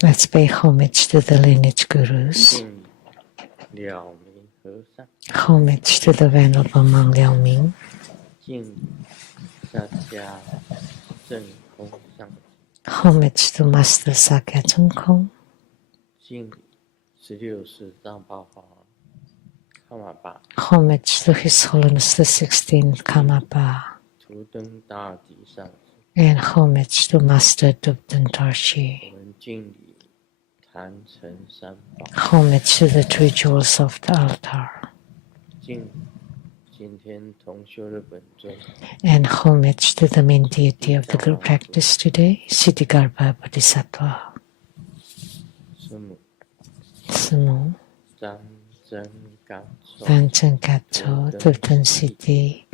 Let's pay homage to the lineage gurus. Homage to the Venerable Monk Liao Ming. Homage to Master Sakya Chung Kong. Homage to His Holiness the 16th Karmapa. And homage to Master Dubden Dorji. Homage to the three jewels of the altar. And homage to the main deity of the group practice today, Siddhigarbha Bodhisattva. Sumu. Tanchen Katso, Tupten Siddhi,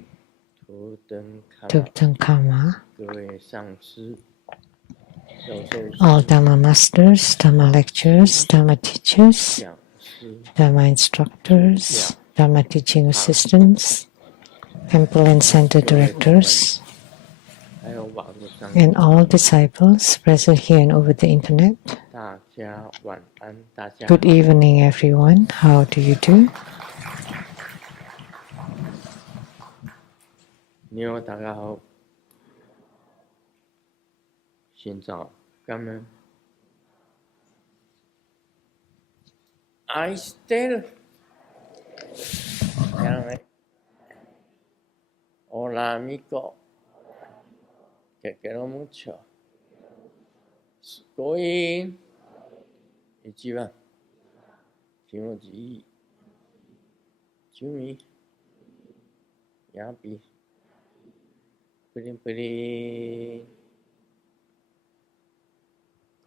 Tupten Karma. All Dhamma masters, Dhamma lecturers, Dhamma teachers, Dhamma instructors, Dhamma teaching assistants, temple and center directors, and all disciples present here and over the internet. Good evening, everyone. How do you do? I still Hola amigo, te quiero mucho. Going, Ichiban, Kimoji, Chumi, Yapi, Purin Purin,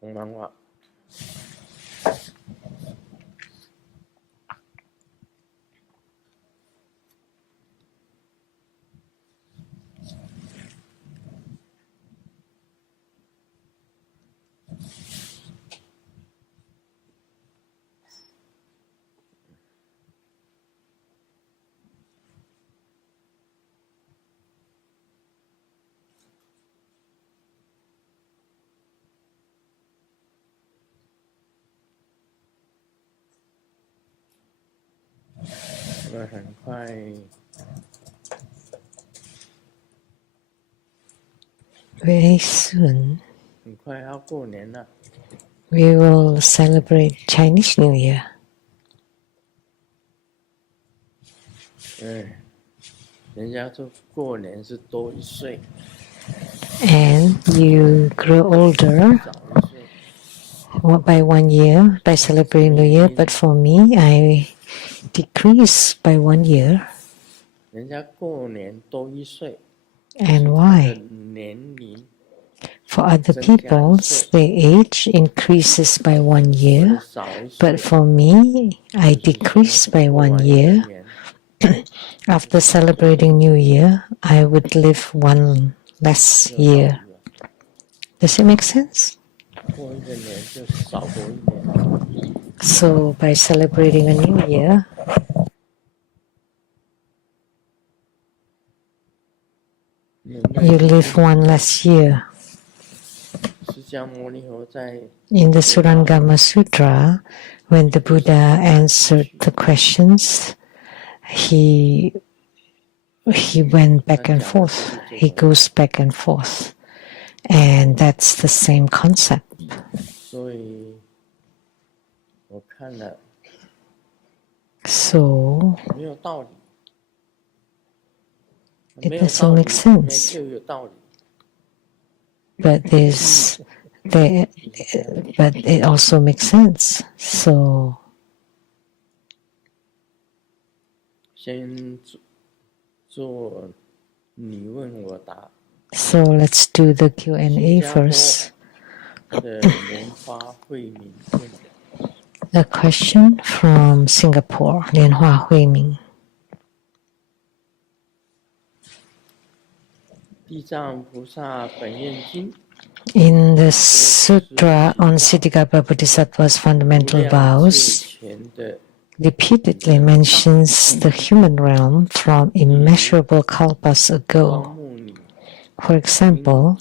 Konbanwa. Very soon, we will celebrate Chinese New Year. And you grow older by 1 year by celebrating New Year, but for me, I decrease by 1 year. And why? For other people, their age increases by 1 year, but for me, I decrease by 1 year. After celebrating New Year, I would live 1 less year. Does it make sense? So by celebrating a new year, you live 1 less year. In the Surangama Sutra, when the Buddha answered the questions, he went back and forth. He goes back and forth. And that's the same concept. So, it doesn't make sense. But it also makes sense. So let's do the Q&A first. A question from Singapore, Lianhua Huiming. In the Sutra on Siddhigarbha Bodhisattva's fundamental vows, repeatedly mentions the human realm from immeasurable kalpas ago. For example,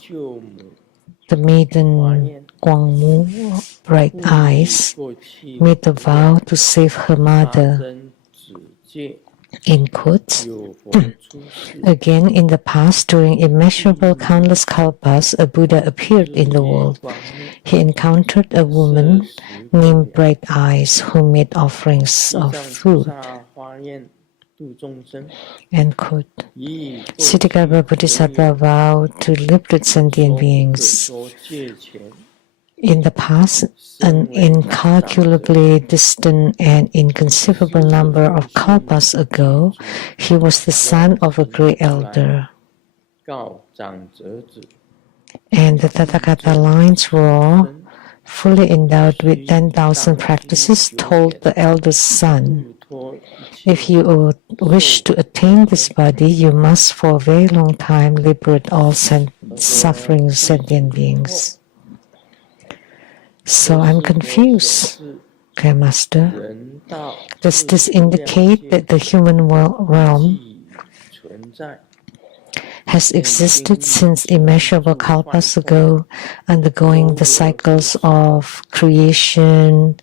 the maiden Guangmu, bright eyes, made a vow to save her mother. In quotes, again, in the past, during immeasurable countless kalpas, a Buddha appeared in the world. He encountered a woman named Bright Eyes who made offerings of food. End quote. Ksitigarbha Bodhisattva vowed to liberate sentient beings. In the past, an incalculably distant and inconceivable number of kalpas ago, he was the son of a great elder. And the Tathagata lines were fully endowed with 10,000 practices, told the elder's son, if you wish to attain this body, you must for a very long time liberate all suffering sentient beings. So I'm confused, Grandmaster. Does this indicate that the human realm has existed since immeasurable kalpas ago, undergoing the cycles of creation,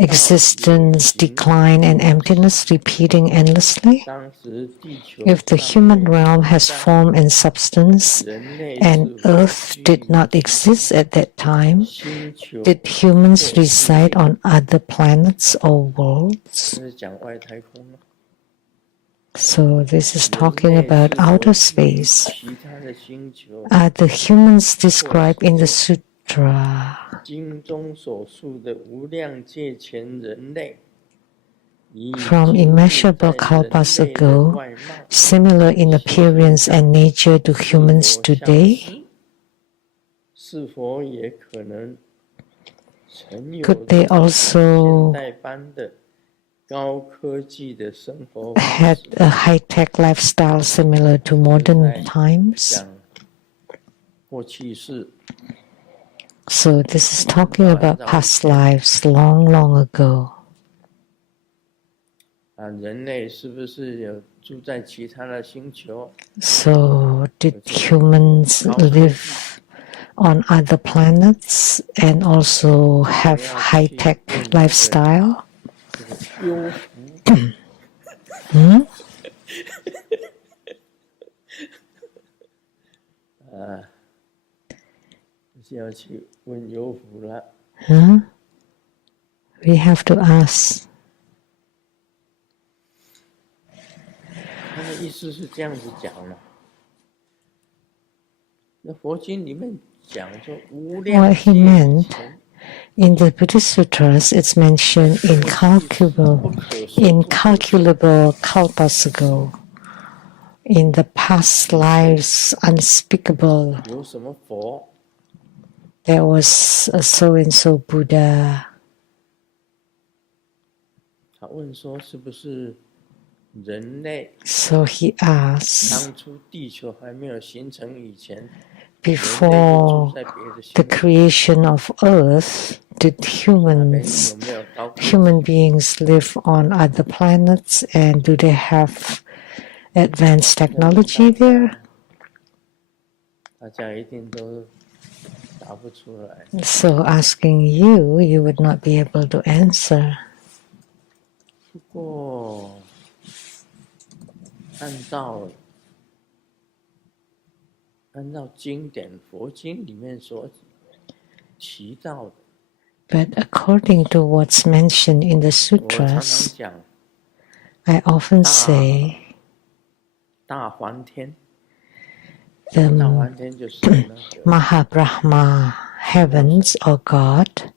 existence, decline, and emptiness repeating endlessly? If the human realm has form and substance, and Earth did not exist at that time, did humans reside on other planets or worlds? So this is talking about outer space. Are the humans described in the sutra from immeasurable kalpas ago, similar in appearance and nature to humans today? Could they also had a high-tech lifestyle similar to modern times? So this is talking about past lives long, long ago. So did humans live on other planets and also have high-tech lifestyle? We have to ask. What he meant, in the Buddhist sutras, it's mentioned incalculable kalpas ago. In the past lives, unspeakable, there was a so-and-so Buddha. So he asked, before the creation of Earth, did human beings live on other planets, and do they have advanced technology there? So asking you, you would not be able to answer. 按照经典佛经里面所提到的 But according to what's mentioned in the sutras, I often say the Mahabrahma heavens or God,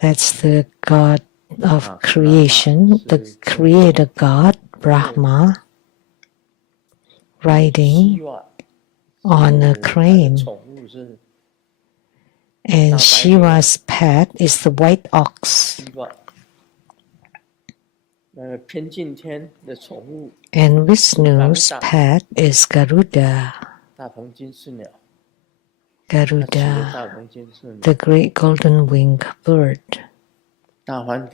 that's the God of creation, the creator God, Brahma, riding on a crane. And Shiva's pet is the white ox. And Vishnu's pet is Garuda. Garuda, the great golden winged bird. And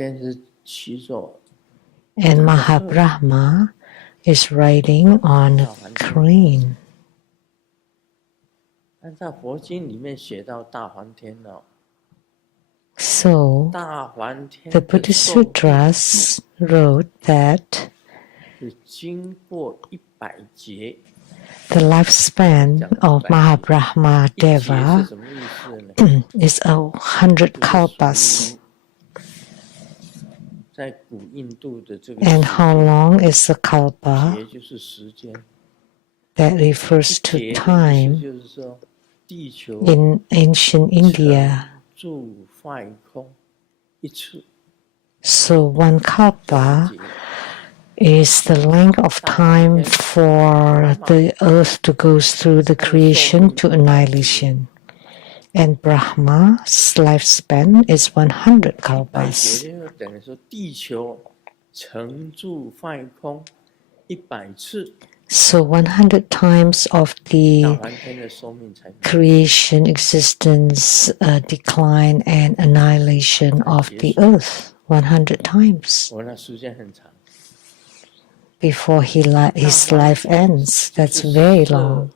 Mahabrahma is riding on a crane. 按照佛经里面写到大梵天哦。So, the Buddhist sutras wrote that the lifespan of Mahabrahma Deva is 100 kalpas. And how long is the kalpa? That refers to time. In ancient India, so one kalpa is the length of time for the earth to go through the creation to annihilation. And Brahma's lifespan is 100 kalpas. So 100 times of the creation, existence, decline, and annihilation of the earth. 100 times. Before his life ends. That's very long.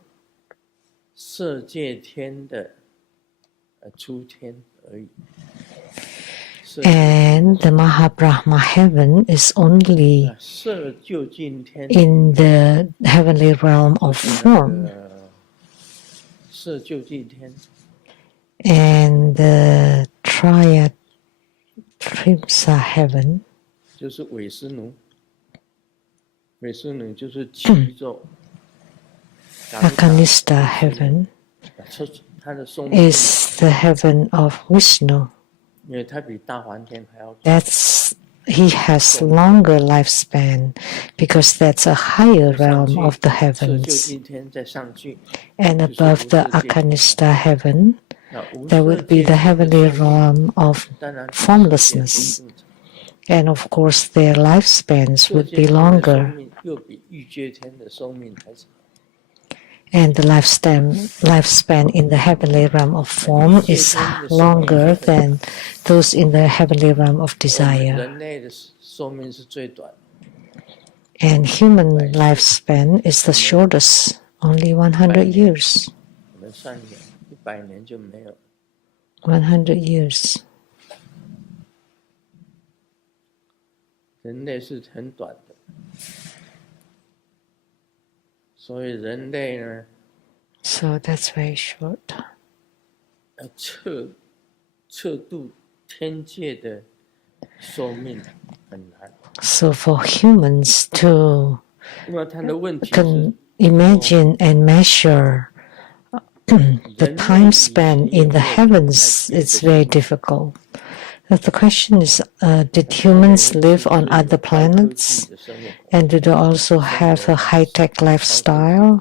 And the Mahabrahma heaven is only in the heavenly realm of form. And the Trimsa heaven Akanista heaven is the heaven of Vishnu. He has longer lifespan because that's a higher realm of the heavens. And above the Akanista heaven, there would be the heavenly realm of formlessness. And of course, their lifespans would be longer. And the lifespan in the heavenly realm of form is longer than those in the heavenly realm of desire. And human lifespan is the shortest, only 100 years. 100 years. 人类是很短的，所以人类呢 So that's very short. 要测度天界的寿命很难。So for humans to 因为他的问题是 imagine and measure the time span in the heavens, it's very difficult. But the question is, did humans live on other planets? And do they also have a high-tech lifestyle?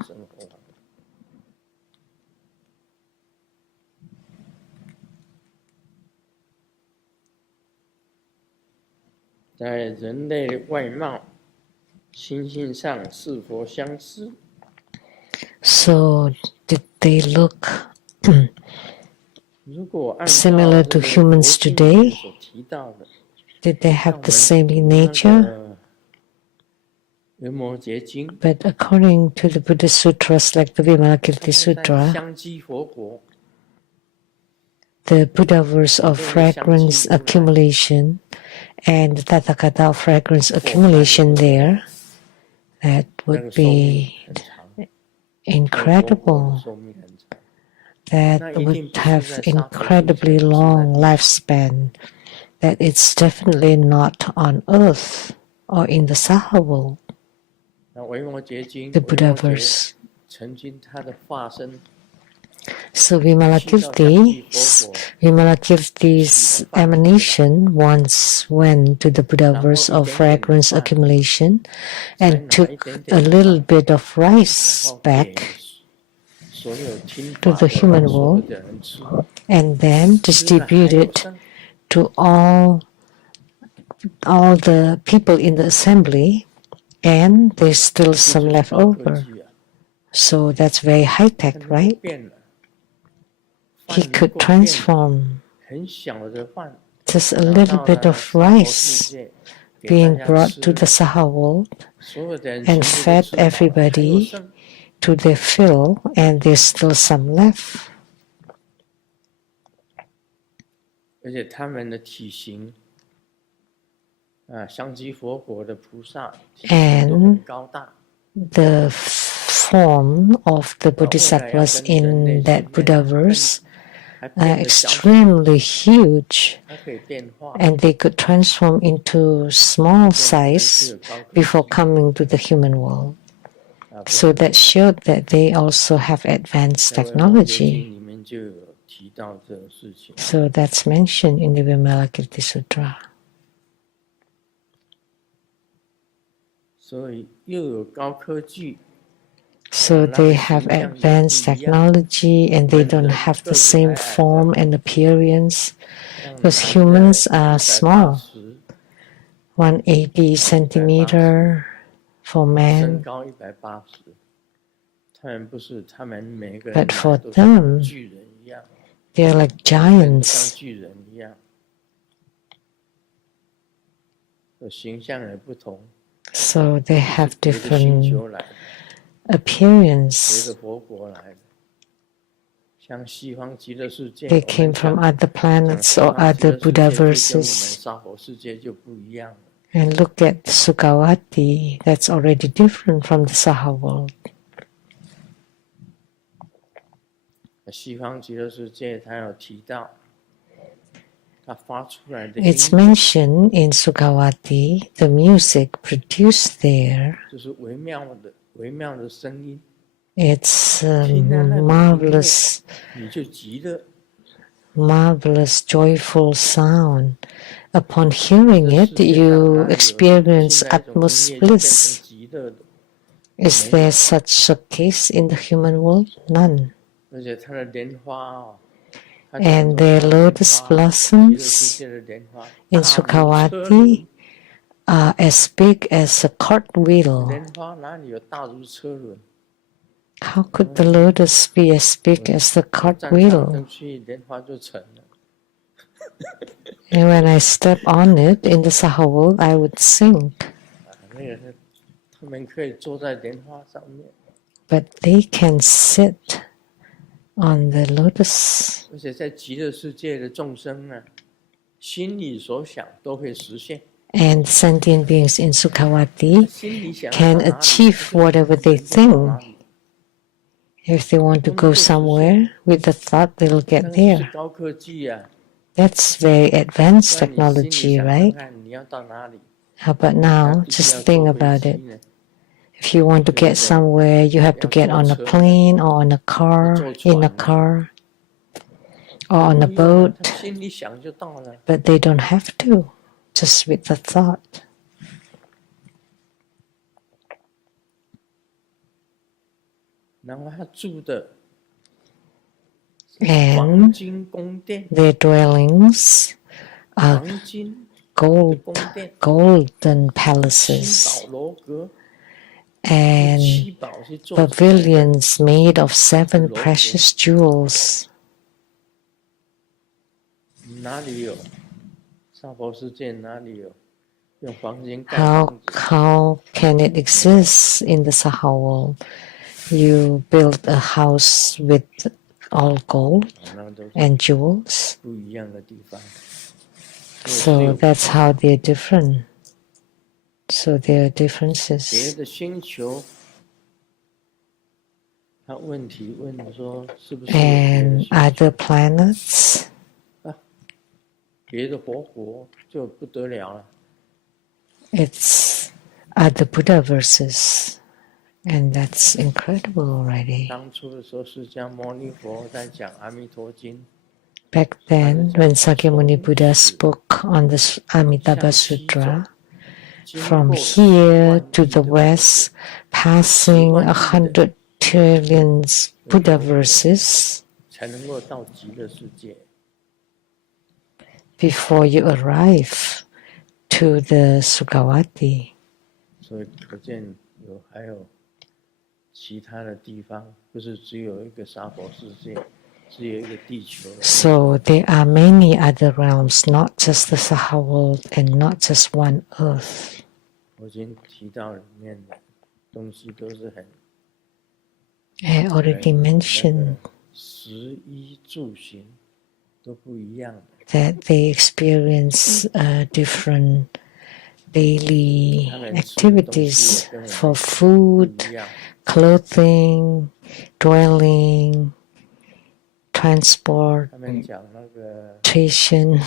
在人类外貌、心性上是否相似？ So, did they look similar to humans today? Did they have the same nature? But according to the Buddhist sutras like the Vimalakirti Sutra, the Buddha verse of fragrance accumulation and the Tathagata of fragrance accumulation there, that would be incredible. That would have incredibly long lifespan. That it's definitely not on earth or in the Saha world. The Buddha verse. So Vimalakirti's emanation once went to the Buddha verse of fragrance accumulation and took a little bit of rice back to the human world and then distributed to all the people in the assembly, and there's still some left over. So that's very high-tech, right? He could transform just a little bit of rice being brought to the Saha world and fed everybody to their fill, and there's still some left. 而且他们的体型相继佛国的菩萨体型都很高大。The form of the Bodhisattvas in that Buddhaverse are extremely huge, and they could transform into small size before coming to the human world. So that showed that they also have advanced technology. So that's mentioned in the Vimalakirti Sutra. So they have advanced technology, and they don't have the same form and appearance, because humans are small, 180 centimeter for man. But for them, they're like giants. So they have different appearance. They came from other planets or other Buddhaverses. And look at Sukhavati, that's already different from the Saha world. It's mentioned in Sukhavati, the music produced there. It's marvelous, joyful sound. Upon hearing it, you experience utmost bliss. Is there such a case in the human world? None. And their lotus blossoms in Sukhavati are as big as a cartwheel. How could the lotus be as big as the cartwheel? And when I step on it in the Saha world, I would sink. But they can sit on the lotus. And sentient beings in Sukhavati can achieve whatever they think. If they want to go somewhere, with the thought they'll get there. That's very advanced technology, right? How about now? Just think about it. If you want to get somewhere, you have to get on a plane or on a car, in a car, or on a boat. But they don't have to, just with the thought. And their dwellings are golden palaces and pavilions made of 7 precious jewels. How can it exist in the Saha world? You build a house with all gold and jewels. So that's how they're different. So there are differences. And other planets? It's other Buddhaverses. And that's incredible already. Back then, when Sakyamuni Buddha spoke on the Amitabha Sutra, from here to the west, passing 100 trillion Buddha verses, before you arrive to the Sukhavati. So there are many other realms, not just the Saha world and not just one earth. I already mentioned that they experience different daily activities for food, clothing, dwelling, transportation,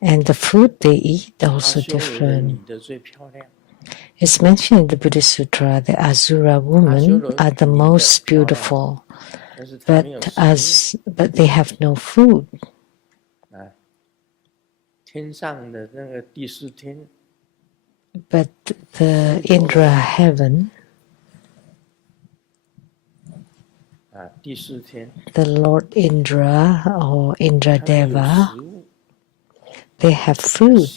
and the food they eat also different. It's mentioned in the Buddhist Sutra that Asura women are the most beautiful, but they have no food. But the Indra heaven, the Lord Indra or Indra Deva, they have food.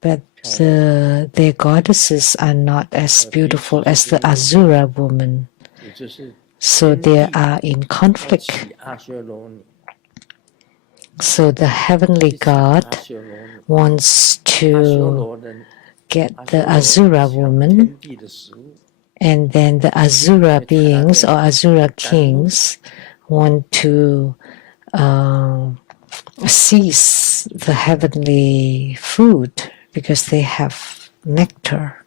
But their goddesses are not as beautiful as the Asura woman. So they are in conflict. So the heavenly God wants to get the Asura woman, and then the Asura beings or Asura kings want to seize the heavenly food because they have nectar.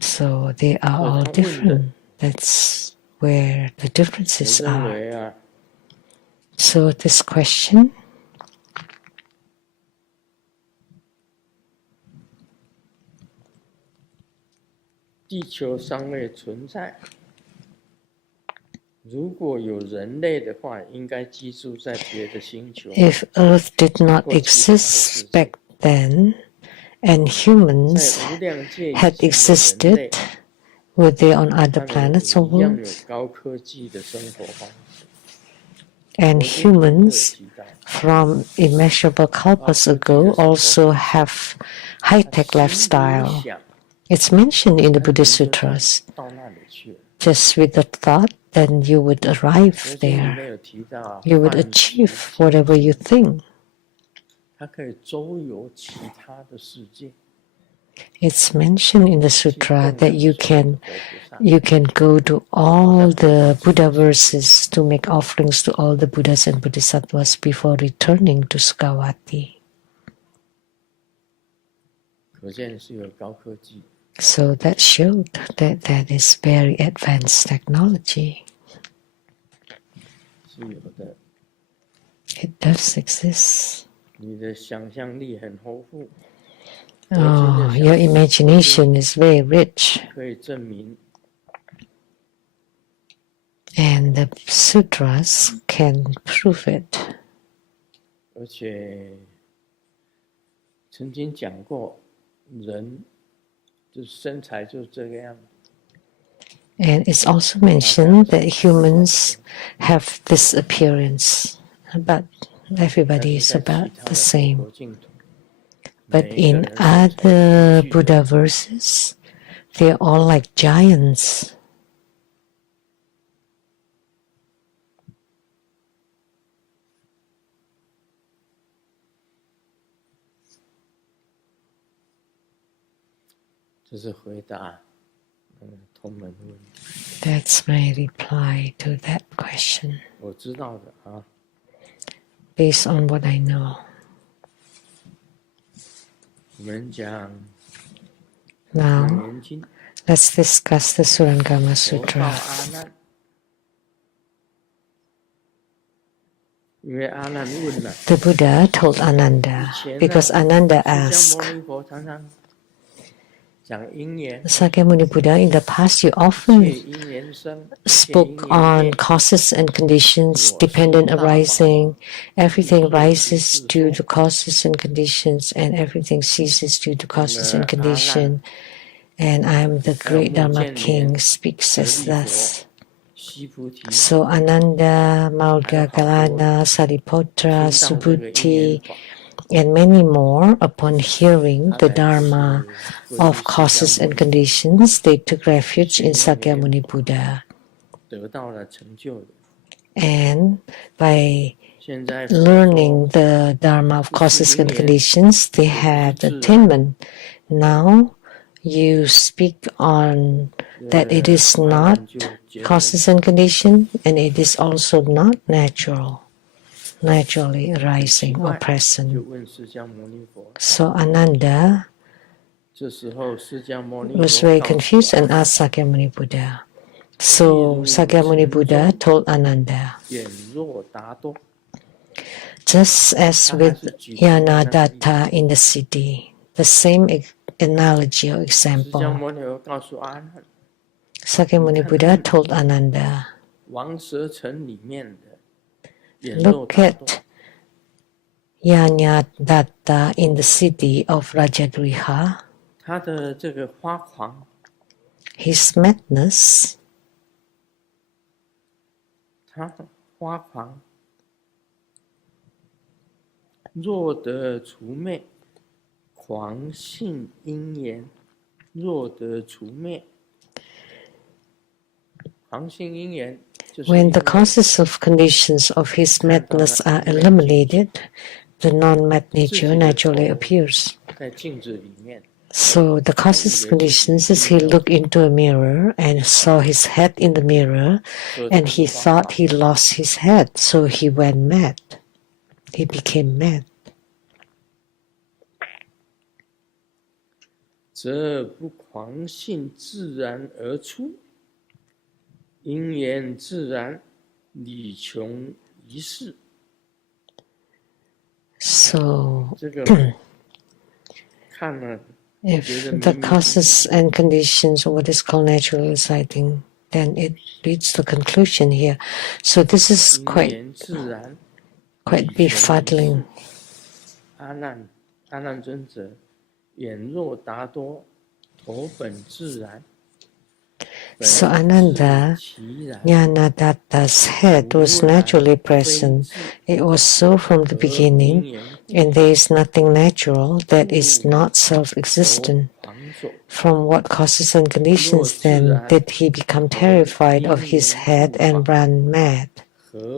So they are all different. That's where the differences are. So this question, if Earth did not exist back then and humans had existed, were they on other planets or worlds? And humans from immeasurable kalpas ago also have high-tech lifestyle. It's mentioned in the Buddhist Sutras. Just with the thought, then you would arrive there. You would achieve whatever you think. It's mentioned in the sutra that you can go to all the Buddha verses to make offerings to all the Buddhas and Bodhisattvas before returning to Sukhavati. So that showed that that is very advanced technology. It does exist. Oh, your imagination is very rich. And the sutras can prove it. And it's also mentioned that humans have this appearance, but everybody is about the same. But in other Buddha verses, they're all like giants. That's my reply to that question. Based on what I know. Now, let's discuss the Surangama Sutra. The Buddha told Ananda, because Ananda asked, Sakyamuni Buddha, in the past you often spoke on causes and conditions, dependent arising. Everything rises due to causes and conditions, and everything ceases due to causes and conditions. And I am the great Dharma King, speaks as thus. So Ananda, Maudgagalana, Sariputra, Subhuti, and many more, upon hearing the Dharma of causes and conditions, they took refuge in Sakyamuni Buddha. And by learning the Dharma of causes and conditions, they had attainment. Now, you speak on that it is not causes and condition, and it is also not naturally arising or present. So Ananda was very confused and asked Sakyamuni Buddha. So Sakyamuni Buddha told Ananda, just as with Yanadatta in the city, the same analogy or example, Sakyamuni Buddha told Ananda, look at Yanadatta in the city of Rajagriha. His madness, when the causes of conditions of his madness are eliminated, the non-mad nature naturally appears. So the causes conditions is he looked into a mirror and saw his head in the mirror, and he thought he lost his head, so he went mad. He became mad. So if the causes and conditions of what is called natural reciting, then it leads to conclusion here. So this is quite befuddling. So Ananda, Jnanadatta's head was naturally present. It was so from the beginning, and there is nothing natural that is not self-existent. From what causes and conditions then did he become terrified of his head and run mad? If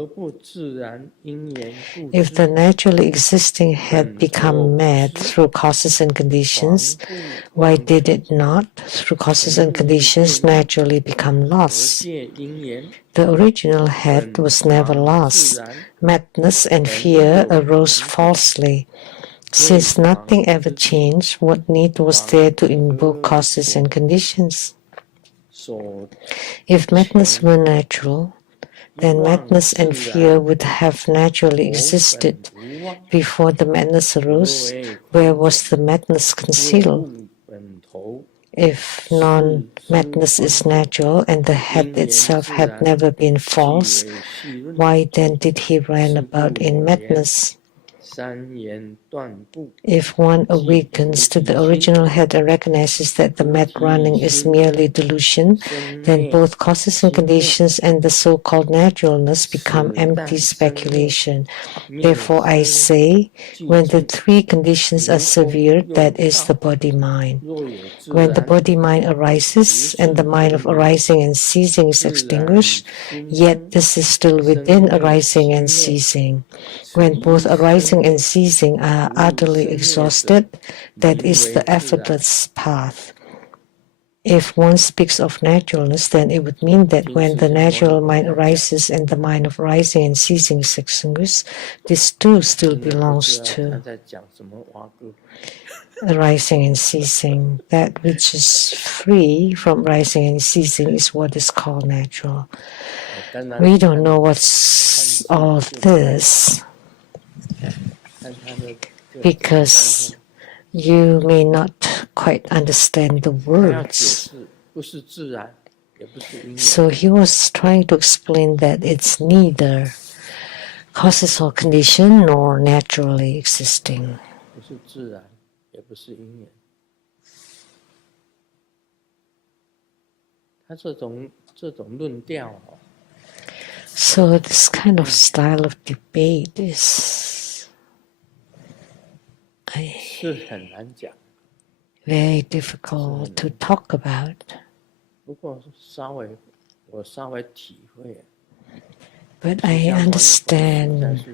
the naturally existing had become mad through causes and conditions, why did it not, through causes and conditions, naturally become lost? The original head was never lost. Madness and fear arose falsely. Since nothing ever changed, what need was there to invoke causes and conditions? If madness were natural, then madness and fear would have naturally existed. Before the madness arose, where was the madness concealed? If non-madness is natural and the head itself had never been false, why then did he run about in madness? If one awakens to the original head and recognizes that the mad running is merely delusion, then both causes and conditions and the so-called naturalness become empty speculation. Therefore I say, when the three conditions are severed, that is the body-mind. When the body-mind arises and the mind of arising and ceasing is extinguished, yet this is still within arising and ceasing. When both arising and ceasing are utterly exhausted, that is the effortless path. If one speaks of naturalness, then it would mean that when the natural mind arises and the mind of arising and ceasing is extinguished, this too still belongs to arising and ceasing. That which is free from arising and ceasing is what is called natural. We don't know what's all this, because you may not quite understand the words. So he was trying to explain that it's neither causes or condition nor naturally existing. So this kind of style of debate is very difficult to talk about. But I understand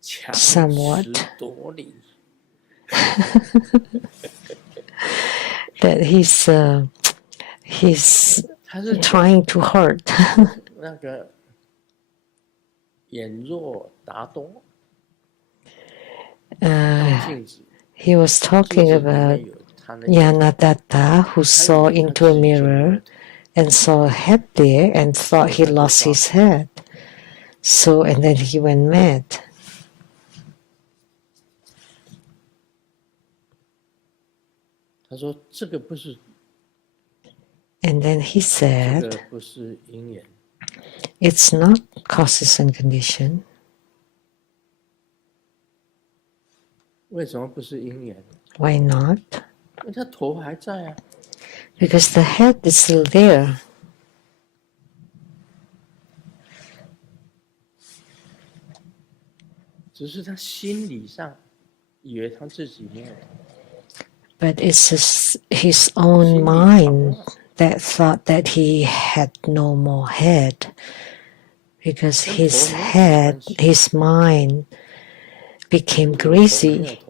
somewhat. that he's trying to hurt. 那个眼若达多，镜子。He was talking about Yanadatta, who saw into a mirror and saw a head there and thought he lost his head. So, and then he went mad. 他说这个不是 And then he 这 said, 个不是因缘， it's not causes and condition. 为什么不是因缘？ Why not? 因为他头还在啊。 Because the head is still there. 只是他心理上以为他自己没有。 But it's his own mind that thought that he had no more head. Because his head, his mind became crazy.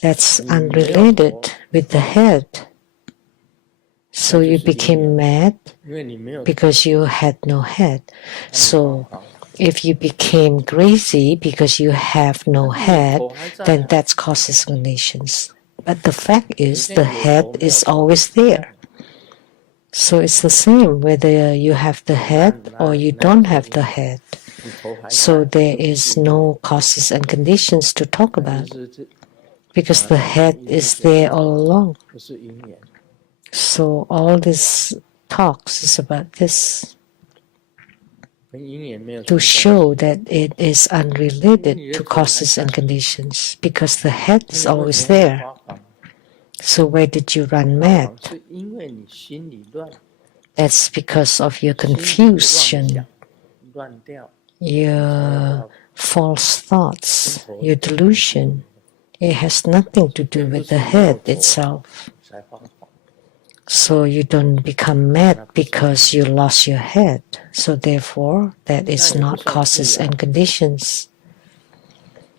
That's unrelated with the head. So you became mad because you had no head. So if you became crazy because you have no head, then that's causes conditions. But the fact is the head is always there. So it's the same whether you have the head or you don't have the head. So there is no causes and conditions to talk about because the head is there all along. So all this talks is about this, to show that it is unrelated to causes and conditions because the head is always there. So why did you run mad? That's because of your confusion, your false thoughts, your delusion. It has nothing to do with the head itself. So you don't become mad because you lost your head. So therefore, that is not causes and conditions.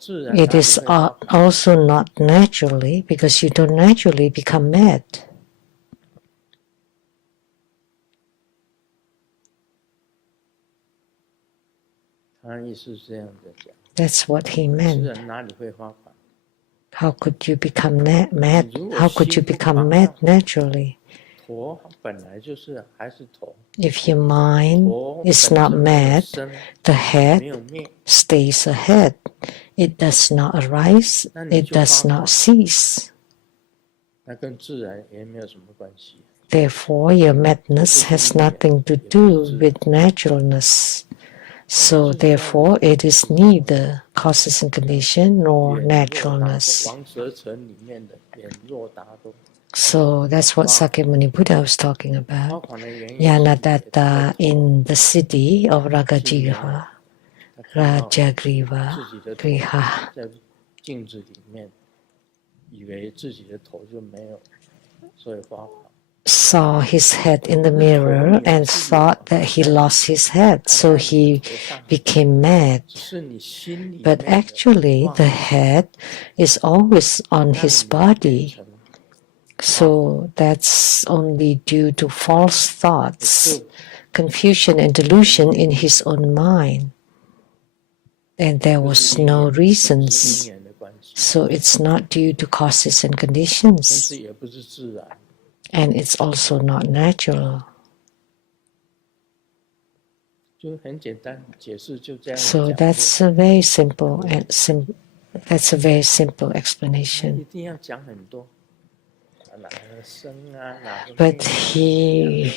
It is also not naturally because you don't naturally become mad. That's what he meant. How could you become mad? How could you become mad naturally? If your mind is not mad, the head stays a head. It does not arise, it does not cease. Therefore, your madness has nothing to do with naturalness. So therefore, it is neither causes and condition nor naturalness. So that's what Sakyamuni Buddha was talking about. Yanadatta in the city of Rajagriha. Saw his head in the mirror and thought that he lost his head, so he became mad. But actually, the head is always on his body. So that's only due to false thoughts, confusion and delusion in his own mind. And there was no reasons. So it's not due to causes and conditions. And it's also not natural. So that's a very simple explanation. But he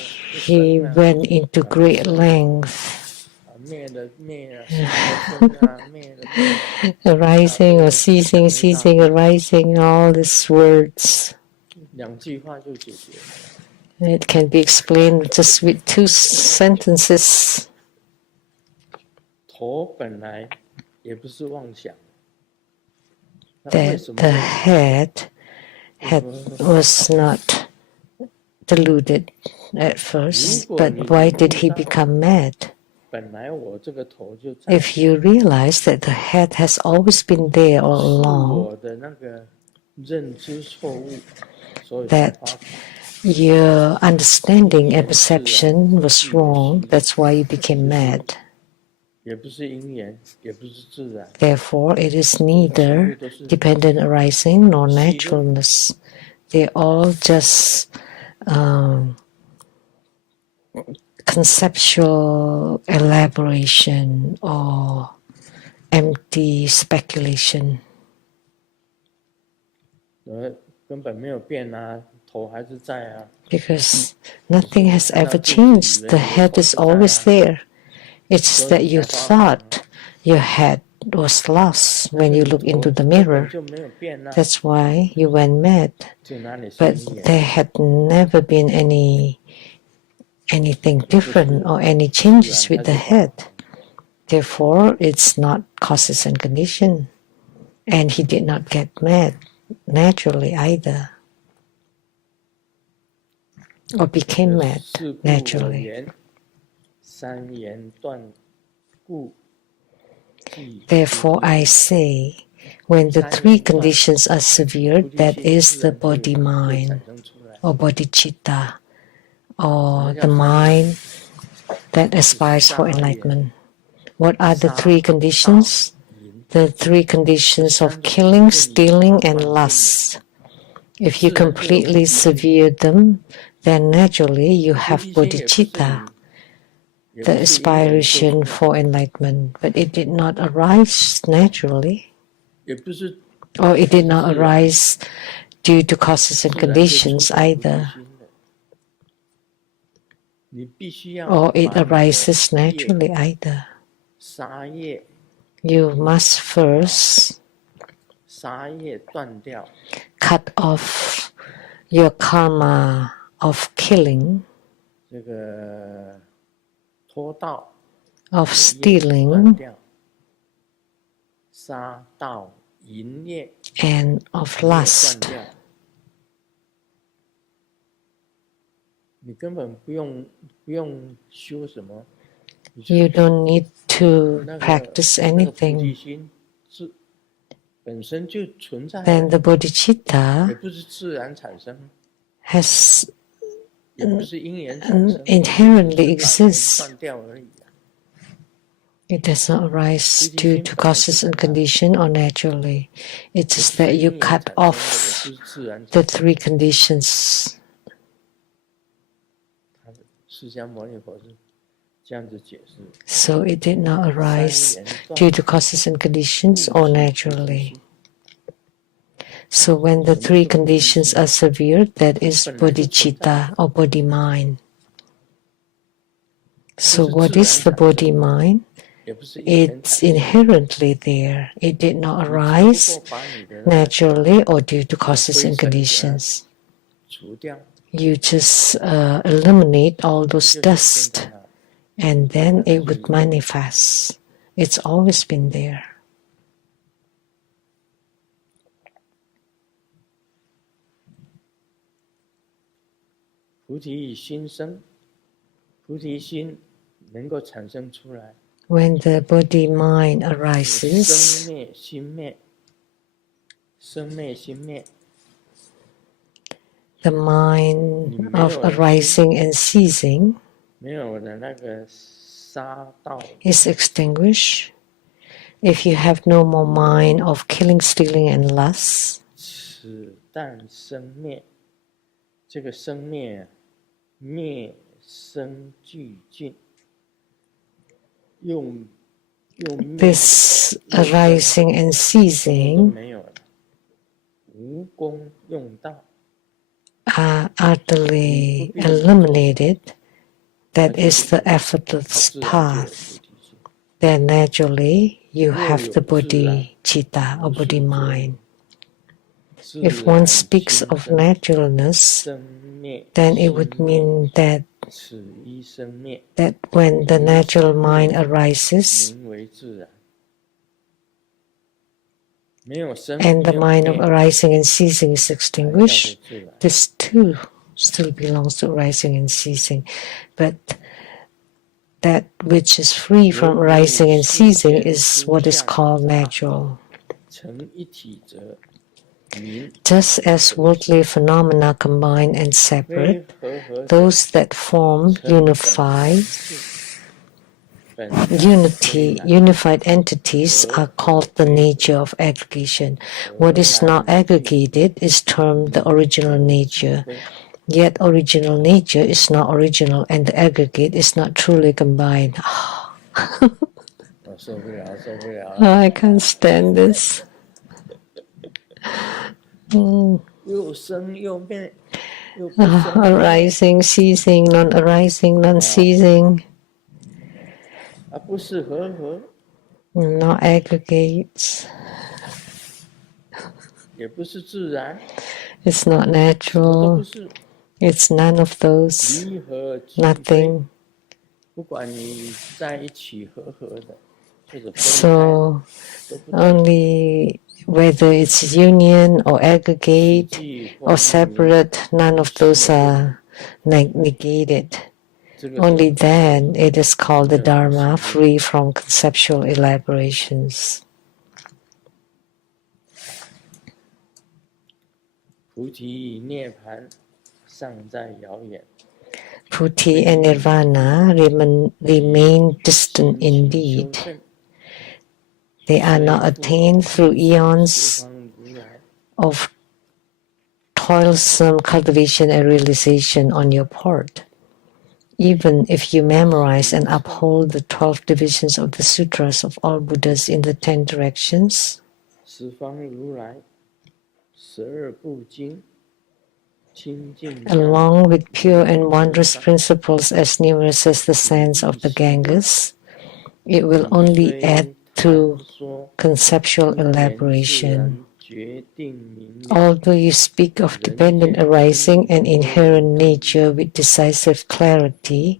went into great length. Arising or ceasing, ceasing, arising, all these words. It can be explained just with 2 sentences. That the head was not deluded at first, but why did he become mad? If you realize that the head has always been there all along, that your understanding and perception was wrong. That's why you became mad. Therefore, it is neither dependent arising nor naturalness. They're all just conceptual elaboration or empty speculation. Because nothing has ever changed. The head is always there. It's that you thought your head was lost when you look into the mirror. That's why you went mad. But there had never been anything different or any changes with the head. Therefore, it's not causes and condition. And he did not get mad naturally either. Or became mad naturally. Therefore, I say, when the three conditions are severe, that is the body-mind, or bodhicitta, or the mind that aspires for enlightenment. What are the three conditions? The three conditions of killing, stealing, and lust. If you completely sever them, then naturally you have bodhicitta, the aspiration for enlightenment. But it did not arise naturally, or it did not arise due to causes and conditions either, or it arises naturally either. You must first cut off your karma of killing, of stealing, and of lust. You don't need to practice anything. Then the bodhicitta has inherently exists. It does not arise due to causes and condition or naturally. It's just that you cut off the three conditions. So it did not arise due to causes and conditions or naturally. So when the three conditions are severe, that is bodhicitta or body-mind. So what is the body-mind? It's inherently there. It did not arise naturally or due to causes and conditions. You just eliminate all those dust, and then it would manifest. It's always been there. When the body-mind arises, the mind of arising and ceasing is extinguished. If you have no more mind of killing, stealing, and lust, this arising and ceasing are utterly eliminated. That is the effortless path. Then naturally you have the bodhicitta or body-mind. If one speaks of naturalness, then it would mean that when the natural mind arises and the mind of arising and ceasing is extinguished, this too still belongs to arising and ceasing. But that which is free from arising and ceasing is what is called natural. Just as worldly phenomena combine and separate, those that form unified entities are called the nature of aggregation. What is not aggregated is termed the original nature. Yet original nature is not original and the aggregate is not truly combined. I can't stand this. Arising, ceasing, non-arising, non-ceasing. Not aggregates. It's not natural. It's none of those. Nothing. So only whether it's union or aggregate or separate, none of those are negated. Only then it is called the Dharma, free from conceptual elaborations. Puti and Nirvana remain distant indeed. They are not attained through eons of toilsome cultivation and realization on your part. Even if you memorize and uphold the 12 divisions of the sutras of all Buddhas in the 10 directions, along with pure and wondrous principles as numerous as the sands of the Ganges, it will only add to conceptual elaboration. Although you speak of dependent arising and inherent nature with decisive clarity,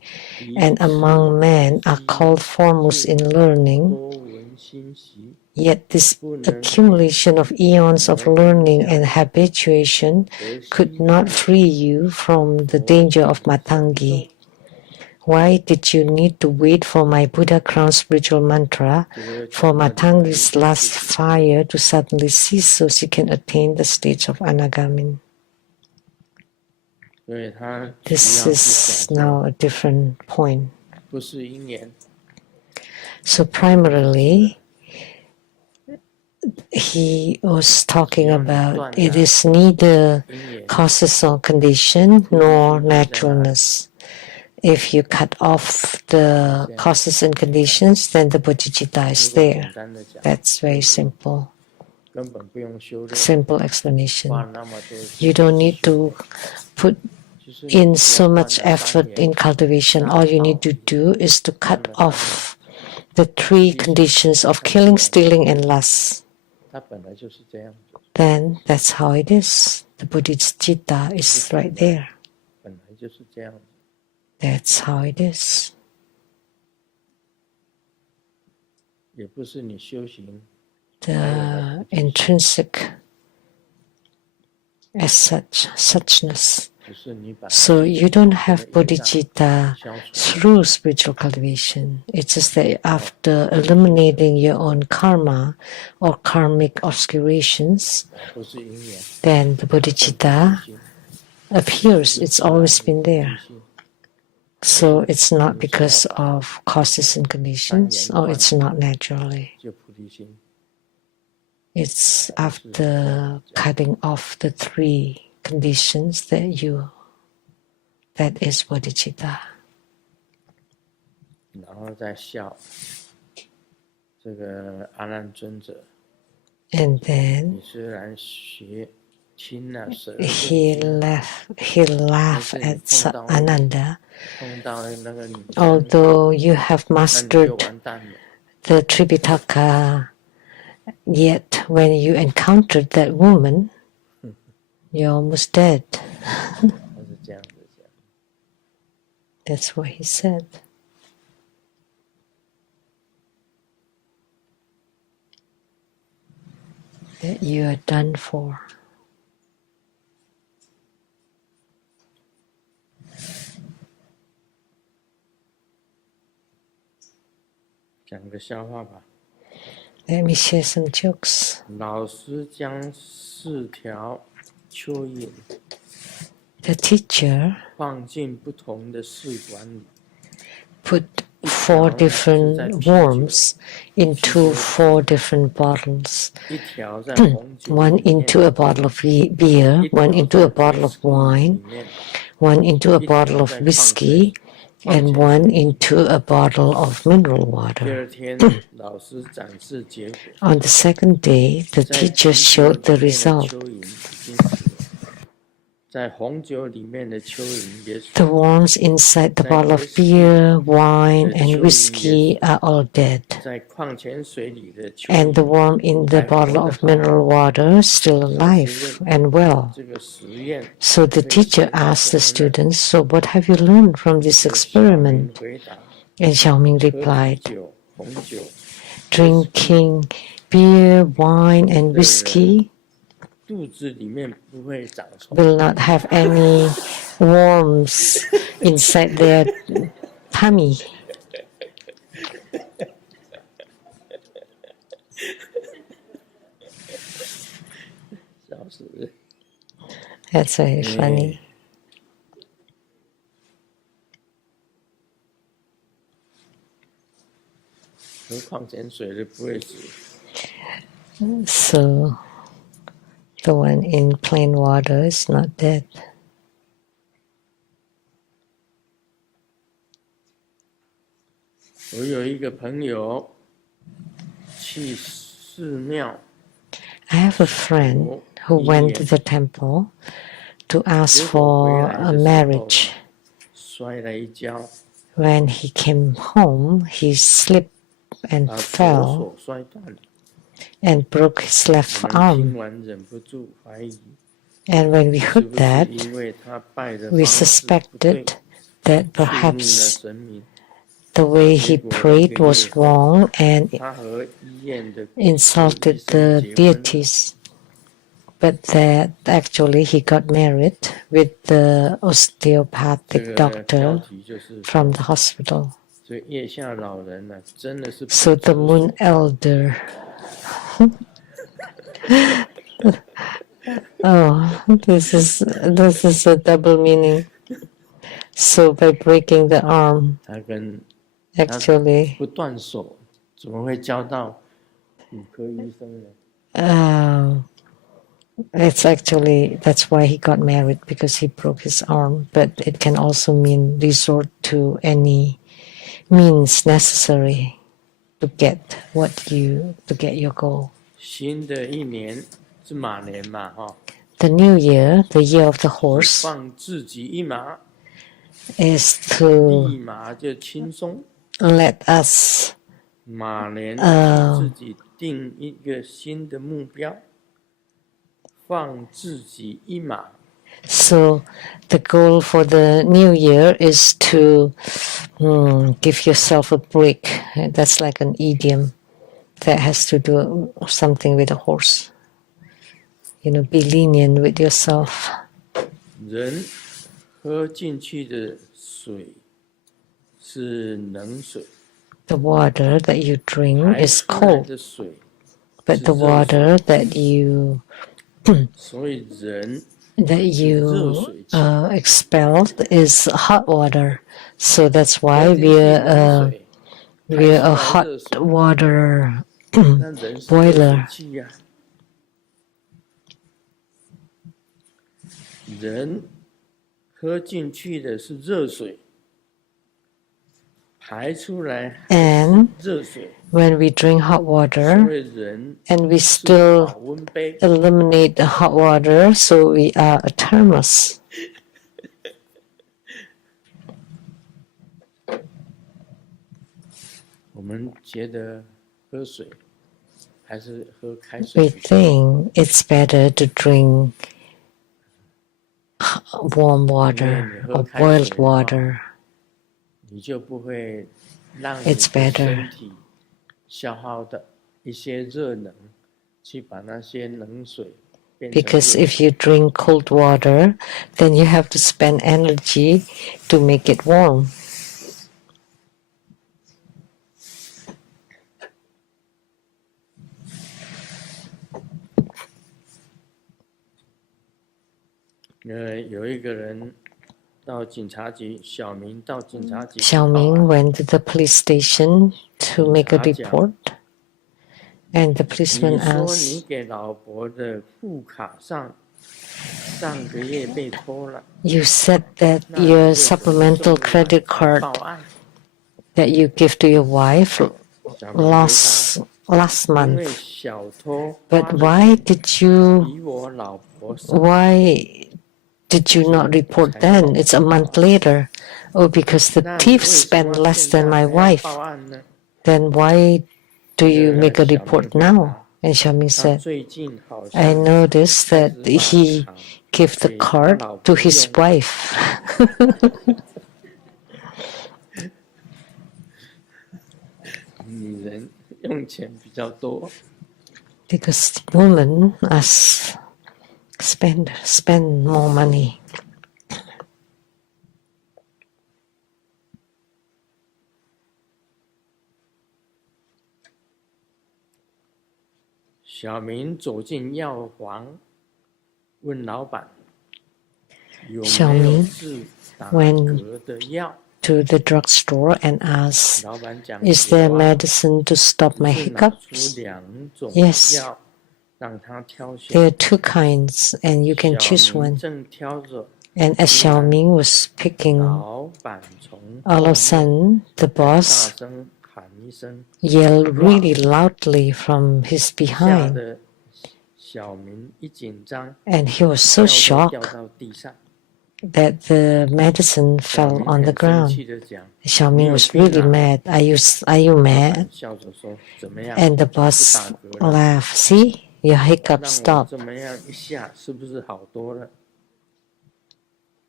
and among men are called foremost in learning, yet this accumulation of eons of learning and habituation could not free you from the danger of matangi. Why did you need to wait for my Buddha crown spiritual mantra, for matangi's last fire to suddenly cease so she can attain the stage of anagamin? This is now a different point. So primarily, he was talking about it is neither causes or condition nor naturalness. If you cut off the causes and conditions, then the bodhicitta is there. That's very simple. Simple explanation. You don't need to put in so much effort in cultivation. All you need to do is to cut off the 3 conditions of killing, stealing, and lust. Then that's how it is. The bodhicitta is right there. That's how it is. The intrinsic as suchness. So you don't have bodhicitta through spiritual cultivation. It's just that after eliminating your own karma or karmic obscurations, then the bodhicitta appears. It's always been there. So it's not because of causes and conditions, or it's not naturally. It's after cutting off the 3 conditions that is bodhicitta. And then he laughed at Ananda. Although you have mastered the Tripitaka, yet when you encountered that woman, you're almost dead. That's what he said. That you are done for. Let me share some jokes. 老师将4条蚯蚓 The teacher 放进不同的试管里， put 4 different worms into 4 different bottles. 一条在红酒 One 里面， into a bottle of beer, 一 one 条 into a 在 bottle of 威士忌 wine, 里面， one into a 一 bottle 条 of 在矿 whiskey, 泉矿 and 泉 one 水里。 into a bottle of mineral 第 water. 二天，老师展示结果， On the second day, the 在 teacher 啤酒 showed the 里面的 result. 蚯蚓已经死了，在红酒里面的蚯蚓也死 The 了， worms inside the 在 bottle 威 of 士忌 beer, wine, 的 and 蚯蚓也 whiskey 死了， are all dead. 在矿泉水里的蚯 And the 蚓 worm in the 还活 bottle 得 of 好。 mineral water is still 老师 alive 问 and well. 这个实验 So the 可以 teacher 学到 asked 什 the 么呢？ students, "So what have you learned from this 这个小明 experiment?" 回答： And Xiaoming 喝啤 replied, 酒、红酒、威士忌 "Drinking beer, wine, and 的人 whiskey 肚子里面不会长虫。 will not have any worms inside their tummy." 笑死人！ That's very funny. 喝矿泉水的不会死。 So the one in plain water is not dead. 我有一个朋友去寺庙， I have a friend who went to the temple to ask 结果回 for 来 a 的时候 marriage. 摔了一跤， When he came home, he slipped and 把左 fell 手摔断了。 and broke his 我 left 们听 arm. 完忍不住怀疑， And when we 是 heard 不是 that, 因为他拜的 we 方式不对， suspected that 触怒了 perhaps 神明。 the way 结 he 果 prayed 1个月 was 后， wrong and 他和医院的 insulted 医生 the 结婚了。 deities. But that actually he got married with the 这 osteopathic 个标 doctor 题就是说 from the hospital. 这月下老人呢、真的是不 So the 择 moon 手 elder. Oh, this is a double meaning. So by breaking the arm, 他跟 actually, 不断手，怎么会交到骨科医生呢？ it's actually that's why he got married, because he broke his arm. But it can also mean resort to any means necessary to get your goal. 新的一年是马年嘛，哈， The new year, the year of the horse, 放自己一马， is to 立马就轻松。 let us 马年替自己定一个新的目标，放自己一马。 So the goal for the new year is to give yourself a break. That's like an idiom that has to do something with a horse. Be lenient with yourself. 人喝进去的水是冷水， The water that you drink 排 is 出来 cold, 的水 but 是 the 热水， water that you 所以人 expelled is hot water. So that's why 喝进去冷水， we're 排 a 出来 hot 热水， water 那人是热水 boiler. 器呀、人喝进去的是热水，排出来还 And 是热水， when we drink hot 所 water 以人 and we 是 still 保温杯。 eliminate the hot water, so we are a thermos. 我们觉得喝水还是喝开水 We 比较好。 think it's better to drink warm water or boiled water. 你就不会让你 It's 的 better. 身体消耗的一些热能，去把那些冷水变成 Because 热 if you drink cold water, then you have to spend energy to make it warm. 有一个人到警察局，小明到警察局 Xiaoming went to the police station to make a report, and the 你 policeman 说你 asked, 给老婆的户卡上上个月被偷了， "You said that 那你 your 为什么 supplemental 这么晚 credit 才 card 报案？ that you give to your wife 小明回答 last 因为 month, 小偷花 but 的 why 钱 did you 比我老婆少， why did you not report then? It's a month later." "Oh, because the 那你 thief 为什 spent 么 less 现 than 在 my 还要 wife. 报案呢？ Then why do you make a 小明 report 回 now?" 答 And Xiaoming 他 said, 最近好 "I 像 noticed 开 that 始把 he 卡 gave the 给他 card 老 to 婆 his 用， wife." 女人用钱比较多。 Because women spend more money. 小明走进药房，问老板有没有治打嗝的药。 To the drugstore and asked, 老板讲 "Is 有 there 啊， medicine to stop 于 my 是拿出 hiccups?" 2种 Yes. 药让他挑选。 There are 2 kinds, and you can 小 choose 明 one. 正挑着， And as 突然 Xiaoming was picking, 老板从 all 后 of a 面 sudden, the 大 boss 声喊一声， yelled really loudly from his 吓 behind, 得小明一紧张， and he was so 药就掉 shocked 到地上。 that the medicine 小 fell 明 on the 很生气 ground. 的讲， Xiaoming 你有 was 病 really 啊！ mad. "Are you 老 mad?" 板笑着说，怎么样？ And the 不 boss 打嗝了， laughed. "See, your 让 hiccup 我 stopped." 这么样一下，是不是好多了？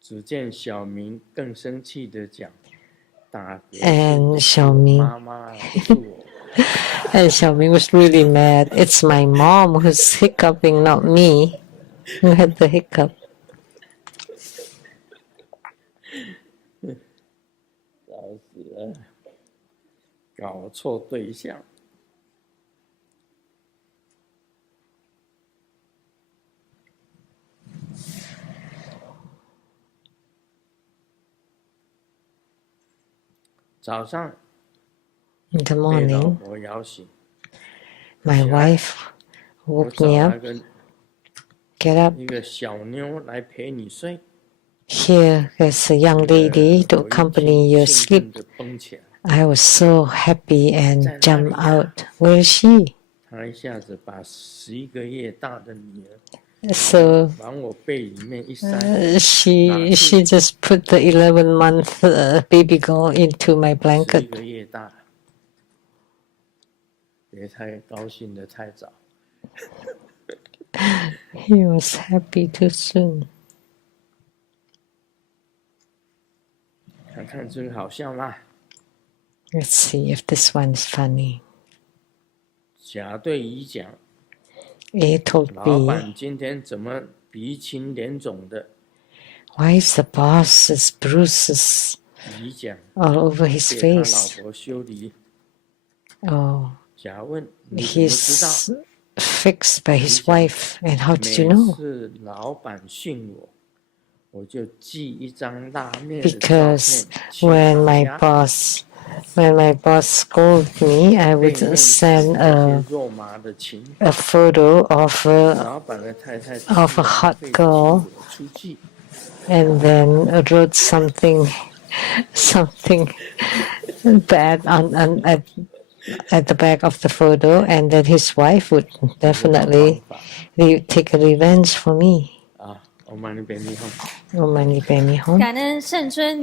只见小明更生气的讲，打嗝 And 是我 Xiaoming 妈妈，不是我。 and Xiaoming was really mad. "It's my mom who's hiccuping, not me, who had the hiccup." 笑死了，搞错对象。早上 In the 被老 morning, 婆摇醒， my 起来， wife 我 woke 找 me 了 up. 个 "Get up. 一个小妞来陪你睡。 Here is a young lady to 我一 accompany 听 your 兴奋 sleep." 的蹦起来， I was so happy and 在哪 jumped 里呀？ out. "Where is she?" 他一下子把11个月大的女儿 So 往我背里面一塞， she just put the 11-month baby girl into my 11 blanket. 个月大，别太高兴的太早。 He was happy too soon. 看看这个好笑吗？ Let's see if this one is funny. 甲对乙讲， A told 老 B, 板今天怎么鼻青脸肿的？ "Why is the boss's bruises 乙讲 all over his 被他老 face?" 婆修理。 "Oh, 甲问你怎么知道？ he's fixed by his wife. And how did you 每 know?" 次老板训我，我就寄一张拉面的照 Because 片去 when 他 my 家， boss scolded me, I 背 would 面是 send 那些肉麻的情妇。 a photo of 老板的太太自 of a 然 hot 会替 girl 我出气。 and then wrote something bad at the back of the photo, and then his wife would definitely take a revenge for me. 啊，我们那边你好。 Om Mani Padme Hum. 感恩圣尊。